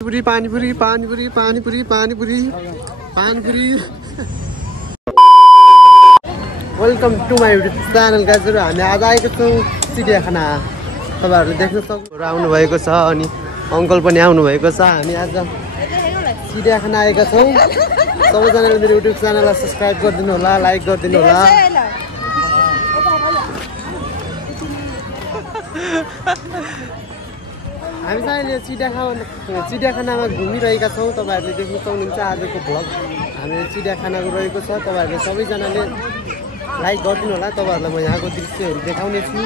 पूरी panipuri panipuri panipuri panipuri panipuri welcome to my YouTube channel गाइजहरु हामी आज आएको छौँ चिडियाखाना तपाईहरुले देख्न सक्नुहुन्छ आउनु भएको छ अनि अंकल पनि आउनु भएको छ हामी आज चिडियाखाना आएका छौँ सबैजनाले मेरो युट्युब च्यानललाई सब्स्क्राइब गरिदिनु होला लाइक गरिदिनु होला हामी चाहिँ अहिले चिडियाखानामा घुमिरहेका छौँ तपाईहरुले देख्न सक्नुहुन्छ आजको भ्लग हामी चिडियाखानाको रहेको छ तपाईहरुले सबैजनाले लाइक गरिदिनु होला तपाईहरुलाई म यहाँको दृश्यहरु देखाउने छु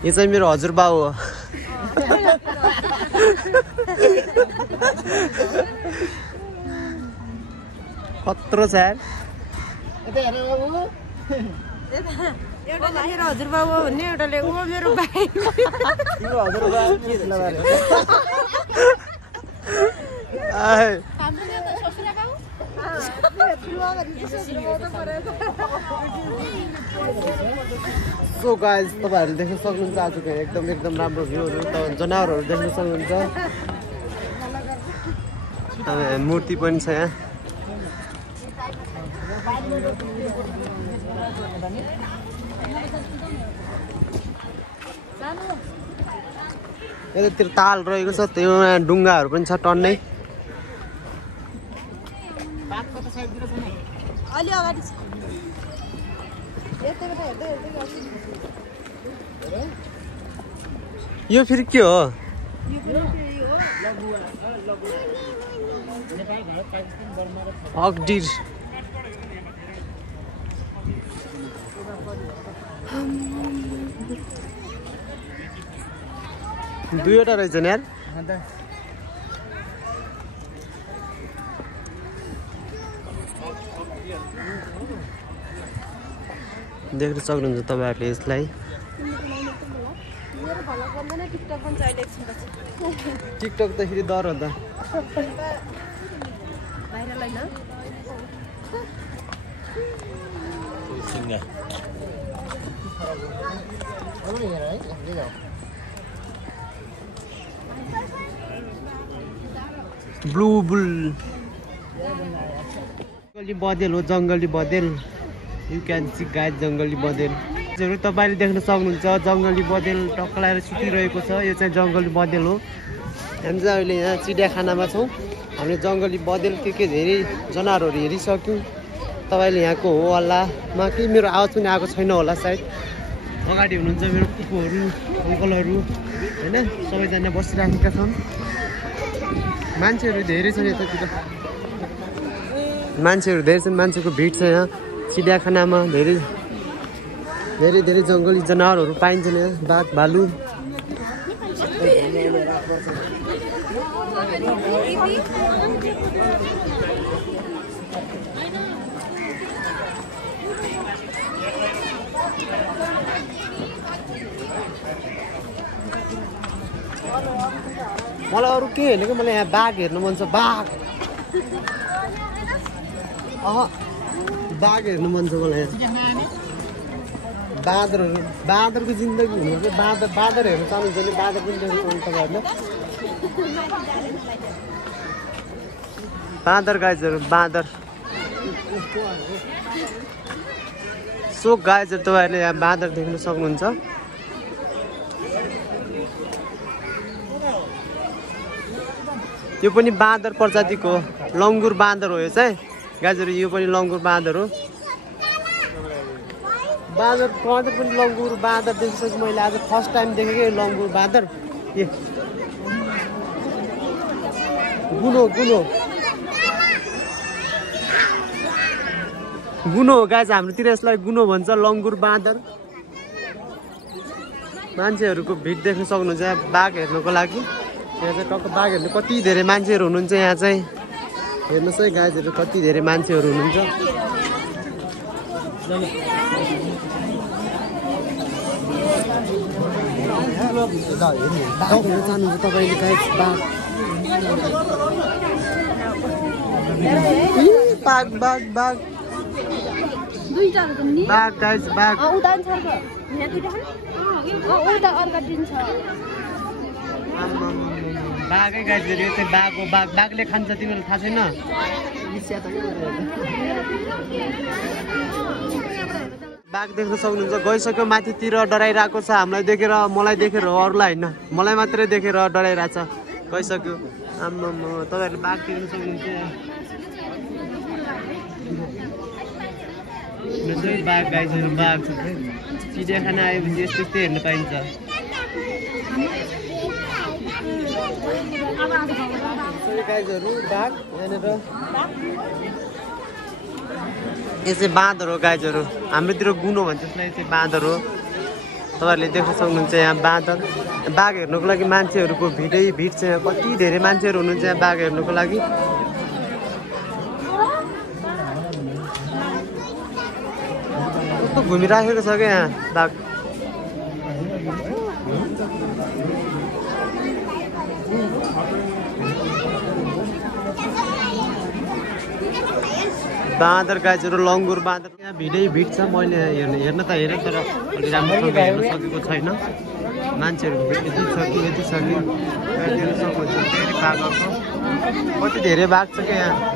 यो चाहिँ मेरो हजुरबा हो कत्रो छ यार यता हेर बाबु एउटा मेरो हजुरबा हो भन्ने एउटाले ओ मेरो भाइ तिम्रो हजुरबा के छ लगारे आइ हाम्रो त ससुरा बाउ सो गाइज तपाईहरुले देख्न सक्नुहुन्छ आजको एकदम राम्रो भ्यूहरु जनावरहरु देख्न सक्नुहुन्छ मूर्ति पनि छ यहाँ यतातिर ताल रहेको छ त्यो डुङ्गाहरु पनि छ टन्नै अलि अगाडि छ यो फेरि के हो अगडिर दुईवटा रहेछ नि यार देख्न सक्नुहुन्छ तपाईहरुले यसलाई टिकटक त फेरि डर हो त ब्लू बुल जंगली बदेल हो जंगली बदेल यु क्यान सी गाइज जंगली बदेल तपाईले देख्न सक्नुहुन्छ जंगली बदेल टक्कलाएर सुतिरहेको छ यो चाहिँ जंगली बदेल हो हामी चाहिँ अहिले यहाँ चिडियाखानामा छौँ हामीले जंगली बदेल के धेरै जनावरहरू हेरिसक्यौँ तपाईले यहाँको हो हल्लामा के मेरो आवाज पनि आएको छैन होला सायद अगाडि हुनुहुन्छ मेरो कुकुरहरू अङ्कलहरू हैन सबैजना बसिराखेका छन् मान्छेहरू धेरै छन् यतातिर मान्छेहरू धेरै छन् मान्छेको भिड छ यहाँ चिडियाखानामा धेरै जंगली जनावरहरू पाइन्छन् यहाँ बाघ भालु मलाई अरू के हेर्ने कि मलाई यहाँ बाघ हेर्नु मन छ बाघ बाघ हेर्नु मन छ मलाई बाँदरको जिन्दगी हुनु बाँदर हेर्नु चाहनुहुन्छ भने बाँदर पनि देख्नु सक्नुहुन्छ तपाईँहरूले बाँदर गाइजहरू बाँदर सो गाइजहरू तपाईँहरूले यहाँ बाँदर देख्न सक्नुहुन्छ यो पनि बाँदर प्रजातिको लङ्गुर बाँदर हो यो चाहिँ गाइजहरू यो पनि लङ्गुर बाँदर हो बाँदर पनि लङ्गुर बाँदर देखिसकेँ मैले आज फर्स्ट टाइम देखेँ लङ्गुर बाँदर ए गुनो हो गाइज हाम्रोतिर यसलाई गुनो भन्छ लङ्गुर बाँदर मान्छेहरूको भिड देख्न सक्नुहुन्छ यहाँ बाघ हेर्नको लागि यहाँ चाहिँ टक्क बाघ हेर्नु कति धेरै मान्छेहरू हुनुहुन्छ यहाँ चाहिँ हेर्नुहोस् है गाइजहरू कति धेरै मान्छेहरू हुनुहुन्छ हेर्न चाहनुहुन्छ तपाईँले गाइस बाघ बाघ बाघ बाघ बाघ गाइस बाघ बाघै गाइस यो चाहिँ बाघ हो बाघ बाघले खान्छ तिमीलाई थाहा छैन बाघ देख्न सक्नुहुन्छ गइसक्यो माथितिर डराइरहेको छ हामीलाई देखेर मलाई देखेर अरूलाई होइन मलाई मात्रै देखेर डराइरहेछ गइसक्यो आम्मा तपाईँहरूले बाघ देख्न सक्नुहुन्छ बाघ गाइसहरू बाघ चिडियाखाना आएपछि यस्तो यस्तै हेर्न पाइन्छ गाइजहरू बाघ यहाँनिर यो चाहिँ बाँदर हो गाइजहरू हाम्रोतिर गुनो भन्छ यसलाई चाहिँ बाँदर हो तपाईँहरूले देख्न सक्नुहुन्छ यहाँ बाँदर बाघ हेर्नुको लागि मान्छेहरूको भिड छ यहाँ कति धेरै मान्छेहरू हुनुहुन्छ यहाँ बाघ हेर्नुको लागि कस्तो घुमिराखेको छ क्या यहाँ बाघ बाँदर गाइजहरू लङ्गुर बाँदर यहाँ भिड छ मैले हेर्न त हेरेँ तर अलि राम्रोसँग हेर्न सकेको छैन मान्छेहरू यति छ कि हेर्न सक्नुहुन्छ फेरि बाघको कति धेरै बाघ छ क्या यहाँ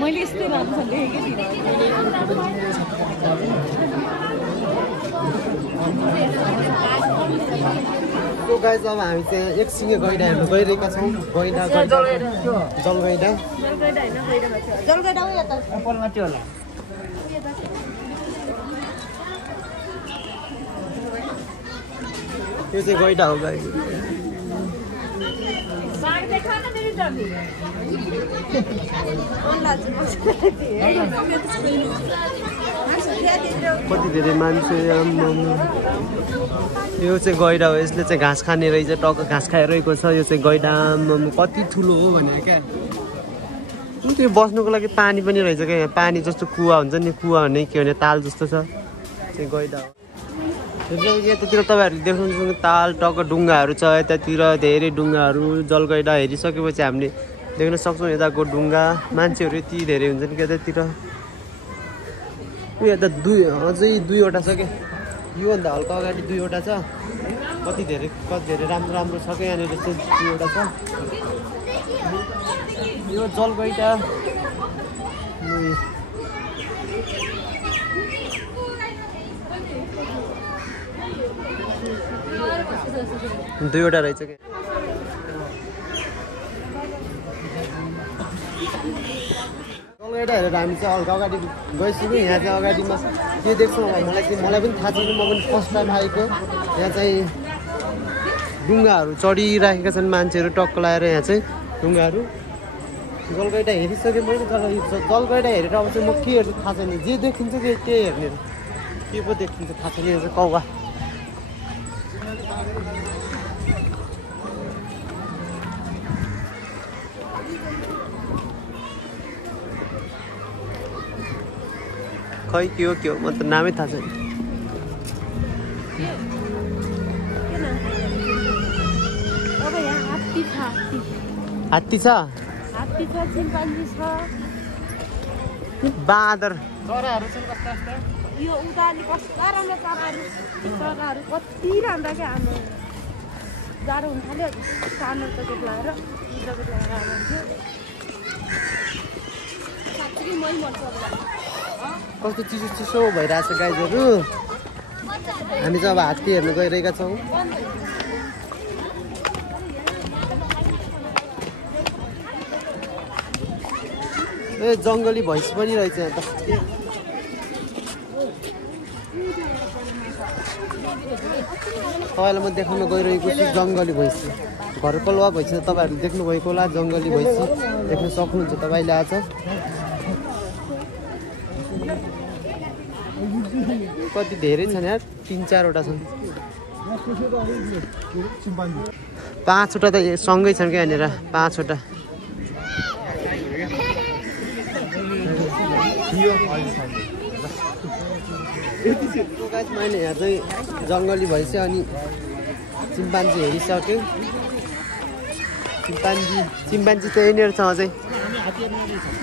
मैले यस्तै राम्रो देखेको थिएँ गाइस अब हामी चाहिँ एकसिङे गैडा हेर्नु गइरहेका छौँ गैडा जलगैडा यो चाहिँ गैडा हो गाइस कति धेरै मान्छे यो चाहिँ गैडा हो यसले चाहिँ घाँस खाने रहेछ टक्क घाँस खाइरहेको छ यो चाहिँ गैडा कति ठुलो हो भनेर क्या त्यो बस्नुको लागि पानी पनि रहेछ क्या यहाँ पानी जस्तो कुवा हुन्छ नि कुवा भने के भने ताल जस्तो छ चाहिँ गैडा हो यतातिर तपाईँहरूले देख्नुहुन्छ ताल टक्क डुङ्गाहरू छ यतातिर धेरै डुङ्गाहरू जलगैडा हेरिसकेपछि हामीले देख्न सक्छौँ यताको डुङ्गा मान्छेहरू यति धेरै हुन्छ नि यतातिर यो यता अझै दुईवटा छ क्या योभन्दा हल्का अगाडि दुईवटा छ कति धेरै राम्रो छ क्या यहाँनिर चाहिँ दुईवटा छ यो जलगैडा दुईवटा रहेछ क्या जलगैडा हेरेर हामी चाहिँ हल्का अगाडि गइसक्यौँ यहाँ चाहिँ अगाडिमा के देख्छौँ मलाई पनि थाहा छैन म पनि फर्स्ट टाइम आएको यहाँ चाहिँ डुङ्गाहरू चढिराखेका छन् मान्छेहरू टक्क लगाएर यहाँ चाहिँ डुङ्गाहरू जलगैडा हेरिसकेँ मैले तर जलगैडा हेरेर अब चाहिँ म के हेर्छु थाहा छैन जे देखिन्छ त्यही हेर्ने के पो देखिन्छ थाहा छैन यहाँ चाहिँ कौवा खै के हो म त नामै थाहा छैन हात्ती छ बाँदर चराहरू छन् कस्ता यो उदाले कस्ता राम्रो चराहरू कति राम्रो क्या हाम्रो जाडो हुन थाल्यो सानो जकेट लगाएर जकेट लगाएर आउँथ्यो साँच्चै मै मन पर्छ कस्तो चिसो चिसो भइरहेछ गाइजहरू। हामी चाहिँ अब हात्ती हेर्न गइरहेका छौँ। ए जङ्गली भैँसी पनि रहेछ यहाँ त। तपाईँलाई म देखाउन गइरहेको छु जङ्गली भैँसी। घरपालुवा भैँसी तपाईँहरूले देख्नुभएको होला, जङ्गली भैँसी देख्न सक्नुहुन्छ तपाईँले आज। कति धेरै छन् यार, 3-4वटा छन्। 5वटा त सँगै छन् क्या यहाँनिर, 5वटा। मैले यहाँ चाहिँ जङ्गली भैँसी अनि चिम्पान्जी हेरिसक्यो। चिम्पान्जी त यहीँनिर छ अझै।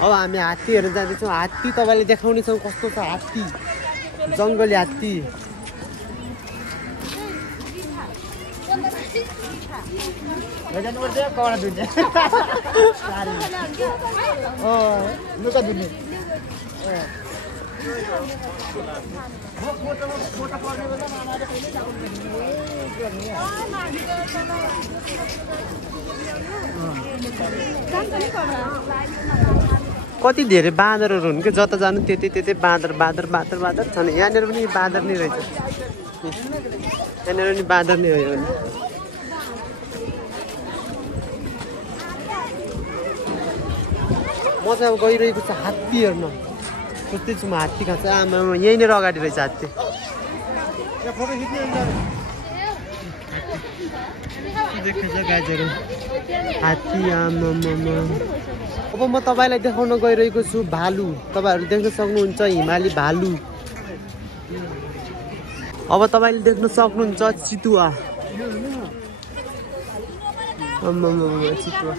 अब हामी हात्ती हेर्न जाँदैछौँ। हात्ती तपाईँले देखाउने छौँ कस्तो छ हात्ती, जङ्गली हात्ती। कति धेरै बाँदरहरू हुन् कि, जता जानु त्यतै बाँदर छन्। यहाँनिर पनि बाँदर नै रहेछ, यहाँनिर पनि बाँदर नै हो। म चाहिँ अब गइरहेको छु हात्ती हेर्न। सोच्दैछु म हात्ती कहाँ छ। आमा यहीँनिर अगाडि रहेछ हात्ती। देख्दैछ गाइजहरू हात्ती। आमा अब म तपाईँलाई देखाउन गइरहेको छु भालु। तपाईँहरू देख्न सक्नुहुन्छ हिमाली भालु। अब तपाईँले देख्न सक्नुहुन्छ चितुवा। चितुवा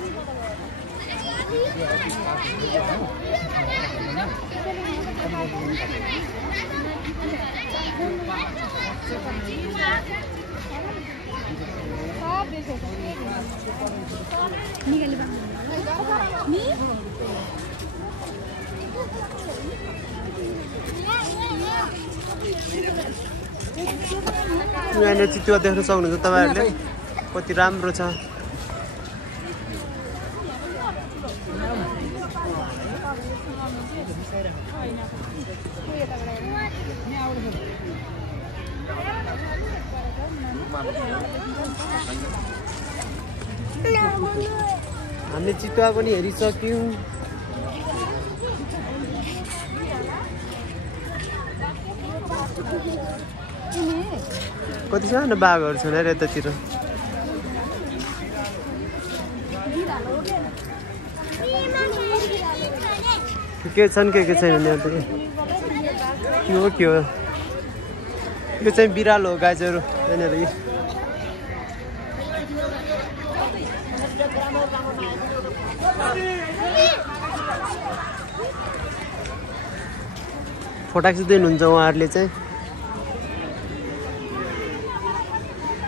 यहाँनिर चितुवा देख्न सक्नुहुन्छ तपाईँहरूले, कति राम्रो छ। हामीले चितुवा पनि हेरिसक्यौँ। कति सानो बाघहरू छन् अरे यतातिर। के छन् के छैन यहाँ त। के हो यो चाहिँ बिरालो हो गाइजहरू यहाँनिर। फोटा खिच्दै हुनुहुन्छ उहाँहरूले चाहिँ।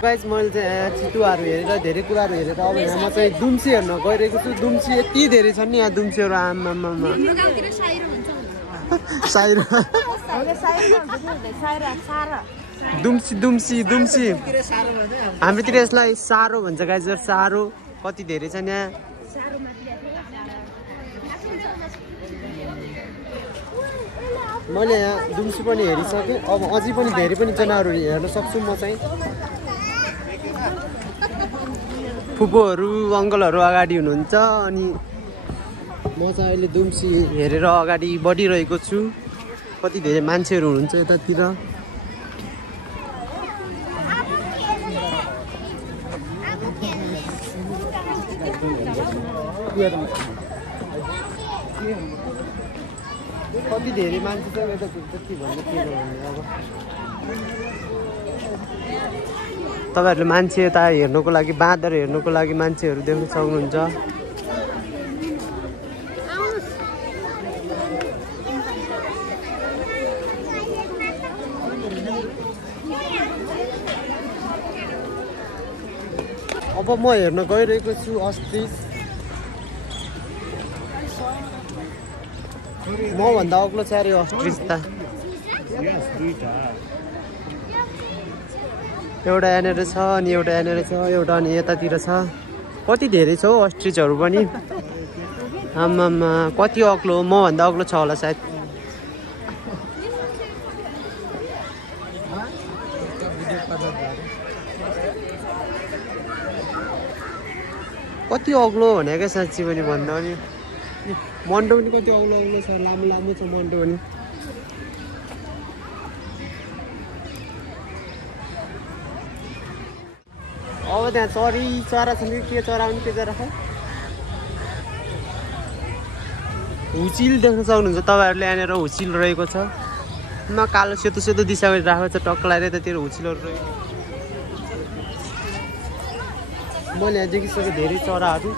गाइज मैले चाहिँ चितुवाहरू हेरेर धेरै कुराहरू हेरेर अब यहाँ म चाहिँ दुम्सी हेर्न गइरहेको छु। दुम्सी यति धेरै छन् नि यहाँ दुम्सीहरू। आमामा साइरो दुम्सी हाम्रोतिर यसलाई सारो भन्छ गाइजर। सारो कति धेरै छन् यहाँ। मैले यहाँ दुम्सी पनि हेरिसकेँ। अब अझै पनि धेरै पनि जनावरहरू हेर्न सक्छु म चाहिँ। फुपूहरू अङ्कलहरू अगाडि हुनुहुन्छ अनि म चाहिँ अहिले दुम्सी हेरेर अगाडि बढिरहेको छु। कति धेरै मान्छेहरू हुनुहुन्छ यतातिर। कति धेरै मान्छे छ यता जति भन्दा के गर्नु। अब तपाईँहरूले मान्छे यता हेर्नुको लागि, बाँदर हेर्नुको लागि मान्छेहरू देख्न सक्नुहुन्छ। अब म हेर्न गइरहेको छु अस्ट्रिच। मभन्दा अग्लो छ अरे अस्ट्रिच त। एउटा यहाँनिर छ अनि एउटा यहाँनिर छ एउटा अनि यतातिर छ कति धेरै छ हौ अस्ट्रिचहरू पनि आमामा कति अग्लो मभन्दा अग्लो छ होला सायद कति अग्लो भनेको साँच्ची पनि भन्दा पनि मन्डो पनि कति अग्लो अग्लो छ लामो लामो छ मन्डो पनि अब त्यहाँ चरा छन् कि के चरा पनि के चरा छ हुचिल देख्न सक्नुहुन्छ तपाईँहरूले यहाँनिर हुचिल रहेको छ न कालो सेतो सेतो दिशा गरिरहेको छ टक्क लगाएर यतातिर हुचिलहरू रहेको मैले यहाँ देखिसकेँ धेरै चराहरू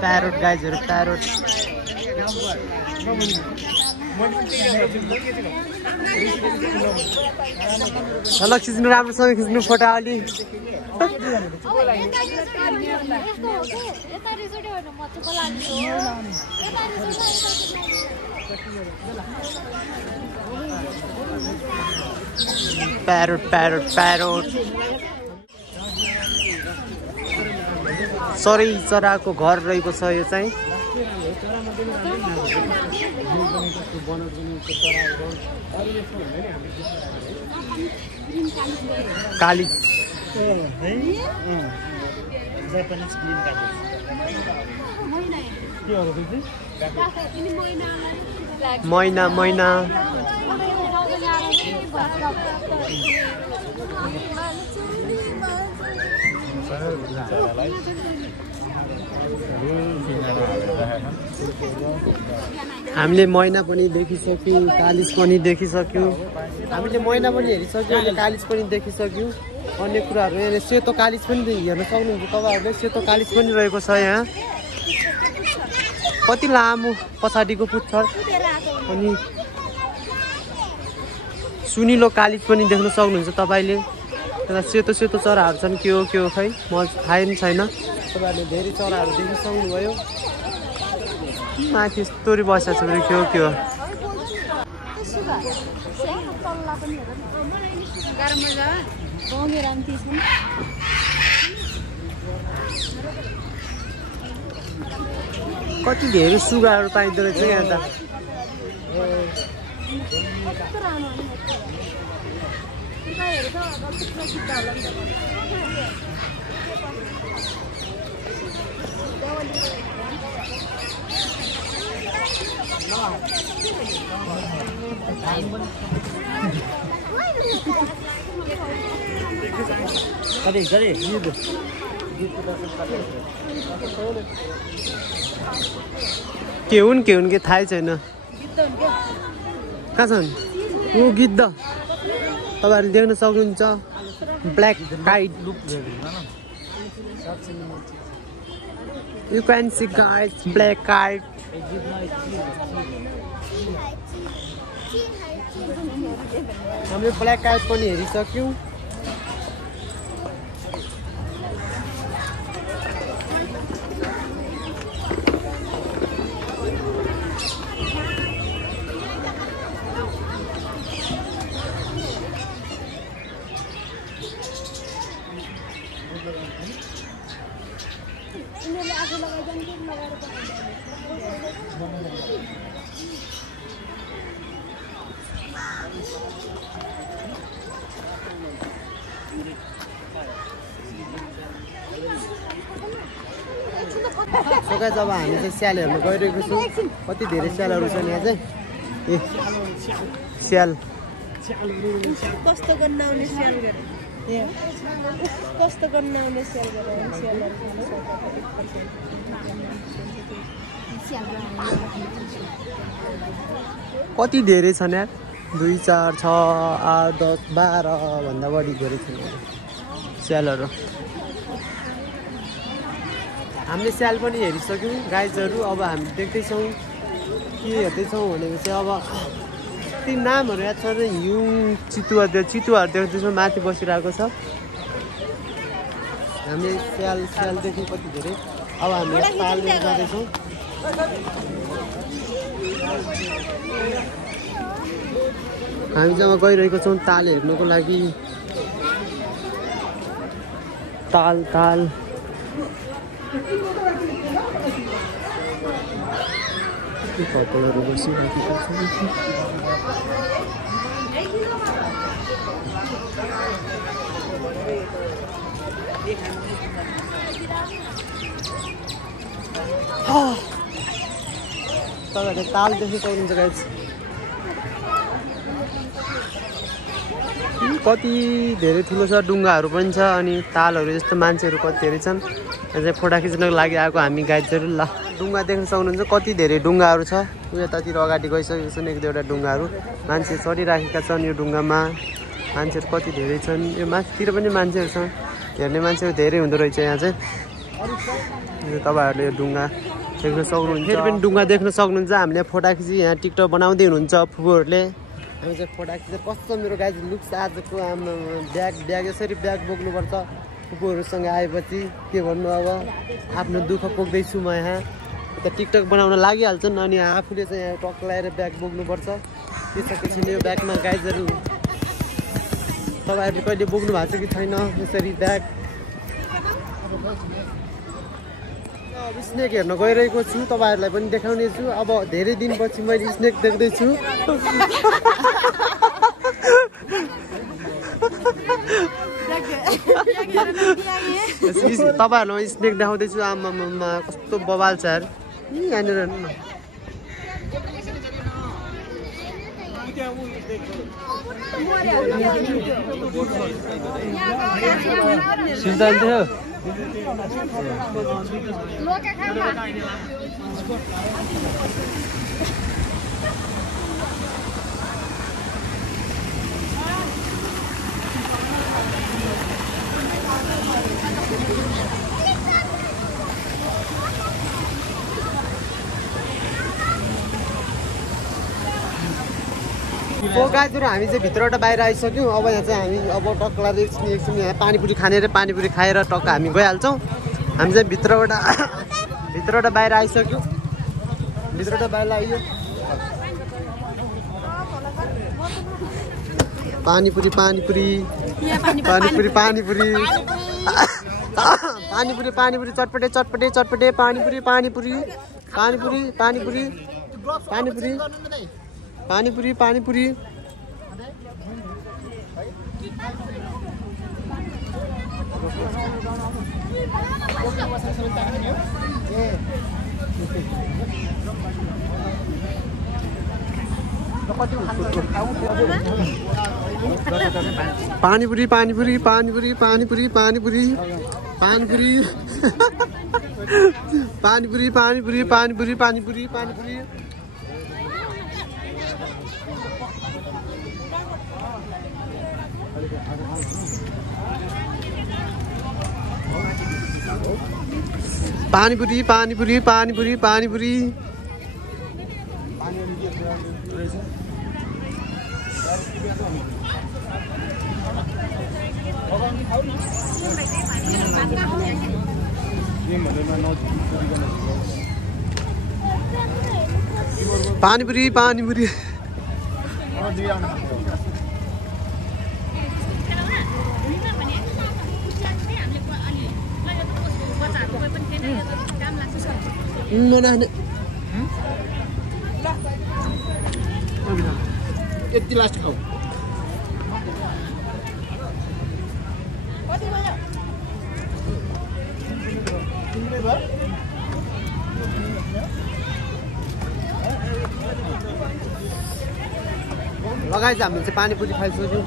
प्यारोट गाइजहरू प्यारोट ल खिच्नु राम्रोसँग खिच्नु फोटो अलि प्यारोट प्यारोट प्यारोट सरी चराको घर रहेको छ यो चाहिँ कालिज मैना मैना हामीले मैना पनि देखिसक्यौँ कालिज पनि देखिसक्यौँ हामीले मैना पनि हेरिसक्यौँ अनि कालिज पनि देखिसक्यौँ अन्य कुराहरू यहाँ सेतो कालिज पनि हेर्न सक्नुहुन्छ तपाईँहरूले सेतो कालिज पनि रहेको छ यहाँ कति लामो पछाडिको पुच्छर अनि सुनिलो कालिज पनि देख्न सक्नुहुन्छ तपाईँले त्यता सेतो सेतो चराहरू छन् के हो खै म थाहै पनि छैन तपाईँहरूले धेरै चराहरू देख्न सक्नुभयो माथि यस्तोरी बसेको छ के हो कति धेरै सुगाहरू पाइँदो रहेछ यहाँ त के हुन् के थाहै छैन कहाँ छन् ऊ गिद्ध तपाईँहरूले देख्न सक्नुहुन्छ black kite you can see guys black kite हामीले ब्ल्याक काइट पनि हेरिसक्यौँ गाइस अब हामी चाहिँ स्याल हेर्न गइरहेको छौँ कति धेरै स्यालहरू छन् यहाँ चाहिँ ए स्याल कस्तो गर्न आउने स्याल गरे कस्तो गर्न आउने स्याल गरे कति धेरै छन् यार 2 4 6 8 10 12 भन्दा बढी धेरै छन् स्यालहरू हामीले स्याल पनि हेरिसक्यौँ गाइजहरू अब हामी देख्दैछौँ के हेर्दैछौँ भनेको चाहिँ अब ती नामहरू याद छ हिउँ चितुवा चितुवाहरू देख्दैछौँ माथि बसिरहेको छ हामीले स्याल देख्यौँ कति धेरै अब हामी ताल लिएर जाँदैछौँ हामी जब गइरहेको छौँ ताल हेर्नुको लागि ताल कपालहरू बसिरहेको छ तपाईँहरूले ताल देख्न सक्नुहुन्छ गाइस कति धेरै ठुलो छ डुङ्गाहरू पनि छ अनि तालहरू जस्तो मान्छेहरू कति धेरै छन् यहाँ चाहिँ फोटो खिच्नको लागि आएको हामी गाइडहरू ल डुङ्गा देख्न सक्नुहुन्छ कति धेरै डुङ्गाहरू छ यतातिर अगाडि गइसकेको छन् 1-2वटा डुङ्गाहरू मान्छे चढिराखेका छन् यो डुङ्गामा मान्छेहरू कति धेरै छन् यो माथितिर पनि मान्छेहरू छन् हेर्ने मान्छेहरू धेरै हुँदो रहेछ यहाँ चाहिँ तपाईँहरूले यो डुङ्गा देख्न सक्नुहुन्छ फेरि पनि डुङ्गा देख्न सक्नुहुन्छ हामीले फोटो खिची यहाँ टिकटक बनाउँदै हुनुहुन्छ फुपूहरूले हामी चाहिँ फोटो खिचेर कस्तो मेरो गाइज लुक्स आजको आमा ब्याग यसरी ब्याग बोक्नुपर्छ फुपूहरूसँग आएपछि के भन्नु अब आफ्नो दुःख पोख्दैछु म यहाँ त टिकटक बनाउन लागिहाल्छन् अनि आफूले चाहिँ यहाँ टक्क लगाएर ब्याग बोक्नुपर्छ त्यसपछि यो ब्यागमा गाइजहरू तपाईँहरूले कहिले बोक्नु भएको छ कि छैन यसरी ब्याग अब स्नेक हेर्न गइरहेको छु तपाईँहरूलाई पनि देखाउने छु अब धेरै दिनपछि मैले स्नेक देख्दैछु तपाईँहरूलाई स्नेक देखाउँदैछु आमामा कस्तो बवाल छ यार यहाँनिर हेर्नु न गाइजहरू हामी चाहिँ भित्रबाट बाहिर आइसक्यौँ अब यहाँ चाहिँ हामी अब टक्क एकछिन यहाँ पानीपुरी खाने र पानीपुरी खाएर टक्क हामी गइहाल्छौँ हामी चाहिँ भित्रबाट बाहिर आइसक्यौँ भित्रबाट बाहिर आइयो पानीपुरी चटपटे पानीपुरी यति लास्ट खाऊ लगाएछ हामीले चाहिँ पानीपुरी खाइसक्यौँ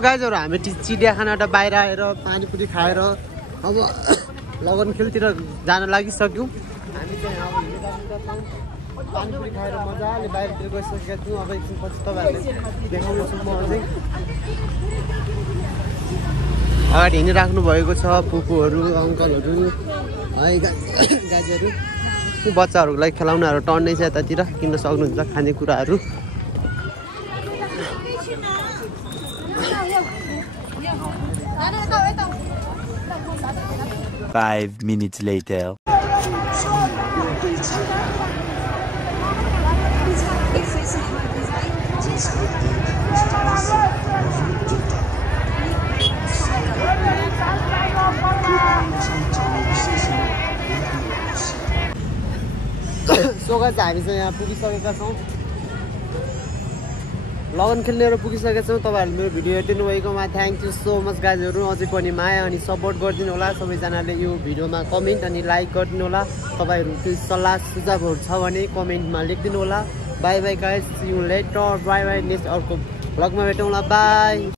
गाइजहरू हामी चिडियाखानाबाट बाहिर आएर पानीपुरी खाएर अब लगन खेलतिर जान लागिसक्यौँ हामी चाहिँ अब पानीपुरी खाएर मजाले बाहिरतिर गइसकेका छौँ अब एकछिनपछि तपाईँहरूले देखाउनेछु म अझै अगाडि हिँडिराख्नु भएको छ पुपुहरू अङ्कलहरू है गाजेहरू बच्चाहरूको लागि खेलाउनाहरू टर्नै छ यतातिर किन्न सक्नुहुन्छ खानेकुराहरू 5 minutes later. So guys, हामी चाहिँ यहाँ पुगिसकेका छौँ लगन खेल्नेहरू पुगिसकेका छौँ तपाईहरुले मेरो भिडियो हेर्दिनु भएकोमा थ्यांक यू सो मच गाइजहरु अझै पनि माया अनि सपोर्ट गरिदिनु होला सबैजनाले यो भिडियोमा कमेन्ट अनि लाइक गरिदिनु होला तपाईहरुको सल्लाह सुझावहरु छ भने कमेन्टमा लेखिदिनु होला bye bye guys see you later bye bye next अर्को भ्लगमा भेटौँला बाइ